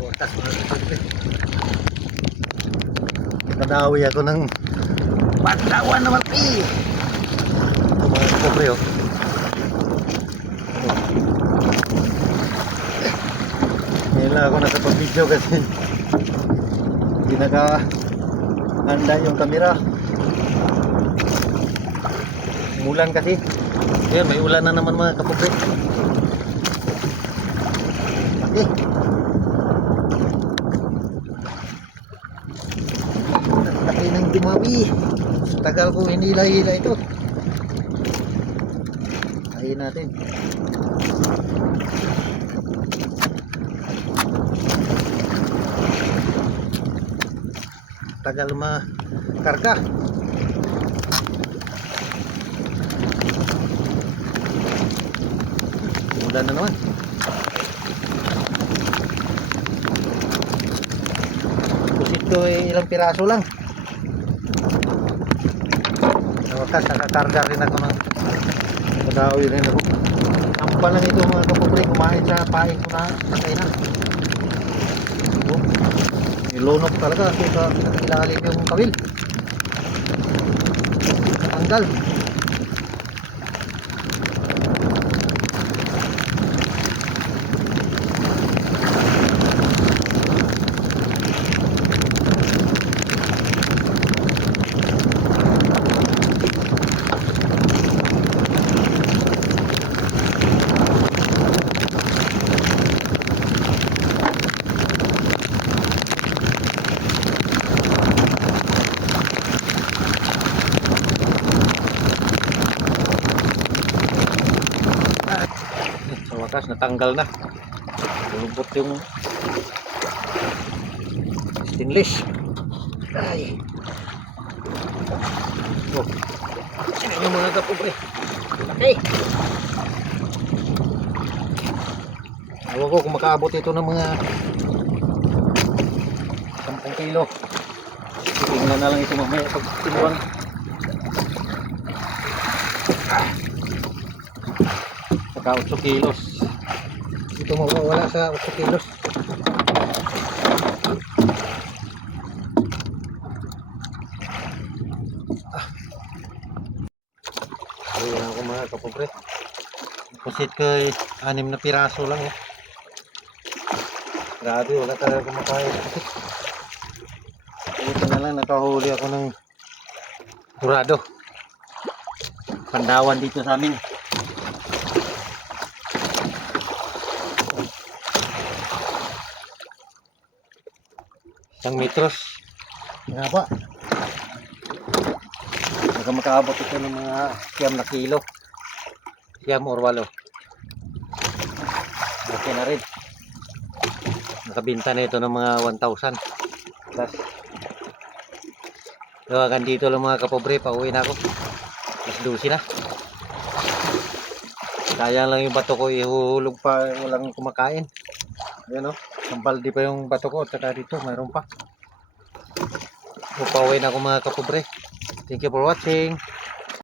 Sa wakas mga kapobre, nadawi ako ng bandawan na malaki. Ito mga kapobre, oh. Ngayon lang ako nakapag-video kasi hindi nakahanda yung camera. Umulan kasi. Ayan, may ulan na naman mga kapobre. Okay. Laki ng dumabi. Tagal ko hinila-hila ito. Ayun natin. Tagal makarga. Ulan na naman. Pusit ko ilang piraso lang. Sa wakas nakakarga rin ako ng kadawi rin ako. Ampa lang ito mga kapobre, kumain sa pain ko na patay na. Nilunok talaga kasi sa ilalim yung kawil. Tanggal. Sa wakas natanggal na. Lubot yung stainless. Ay. Oh. Yan yung mga kapobre. Okay. Ewan ko kung makaabot ito ng mga 10 kilo. Tingnan na lang ito mamaya pag tinuan. Saka 8 kilos. Ito mawawala sa 8 kilos. Ayan ako mga kapobre. Pusit ko 6 na piraso lang eh. Grabe, wala talaga kumakain. Ito na lang, nakahuli ako ng dorado. Pandawan dito sa amin. Isang metros. Nga ba? Baka makaabot ito ng mga 9 na kilo. 9 or 8. Okay na rin. Nakabinta na ito ng mga 1,000 plus. So hanggang dito lang mga kapobre, pauwi na ako. Mas 12 na. Sayang lang yung bato ko, ihulog pa, walang kumakain. Ayan o, ang baldi pa yung bato ko. At saka dito mayroon pa. So pauwi na ako mga kapobre. Thank you for watching.